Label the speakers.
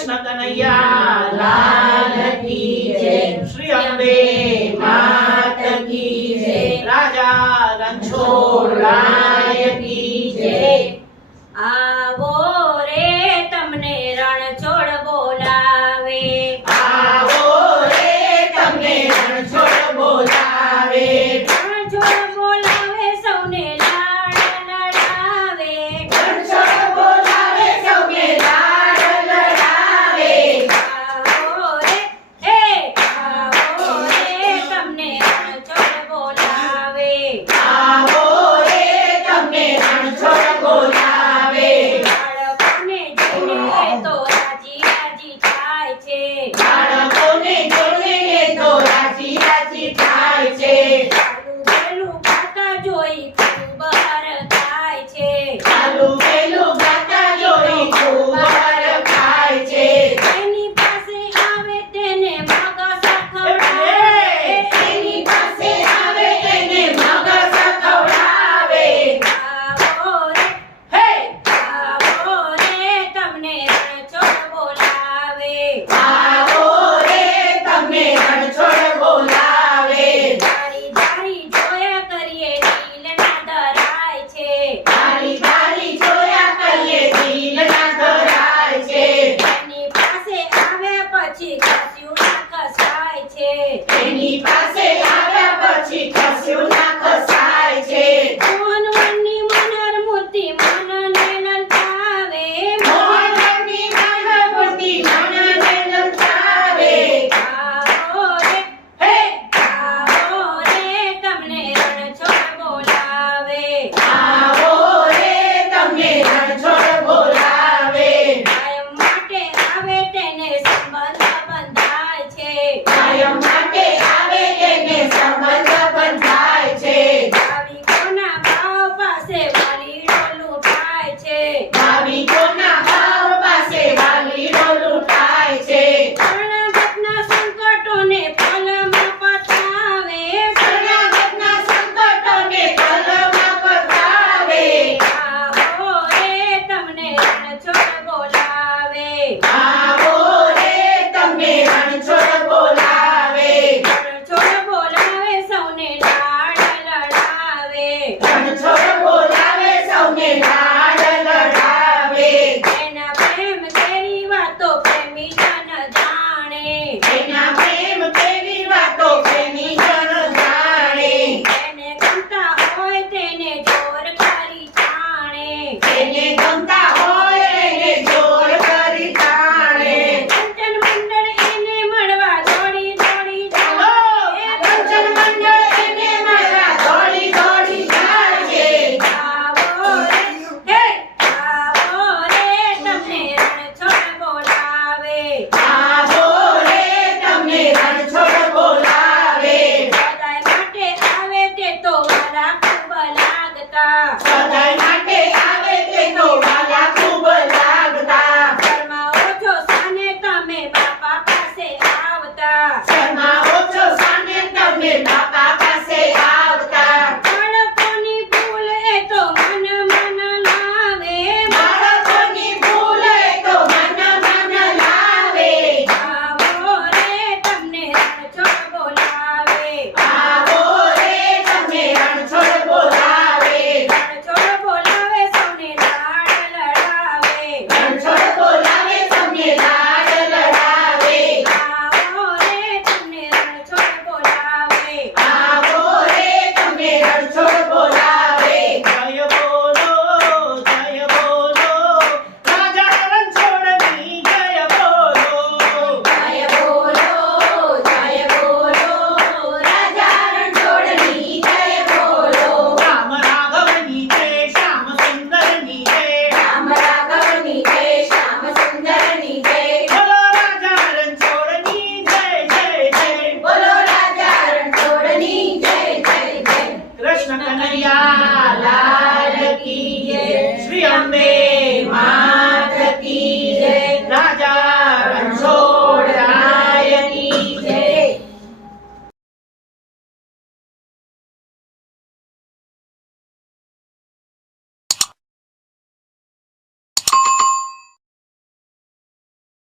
Speaker 1: कृष्ण कन्हैया लाल की जय। श्री अम्बे मात की जय। राजा रणछोड़ राय की जय।
Speaker 2: आ છે
Speaker 1: એની પાસે આવ્યા પછી કશું ના. Ele cantar.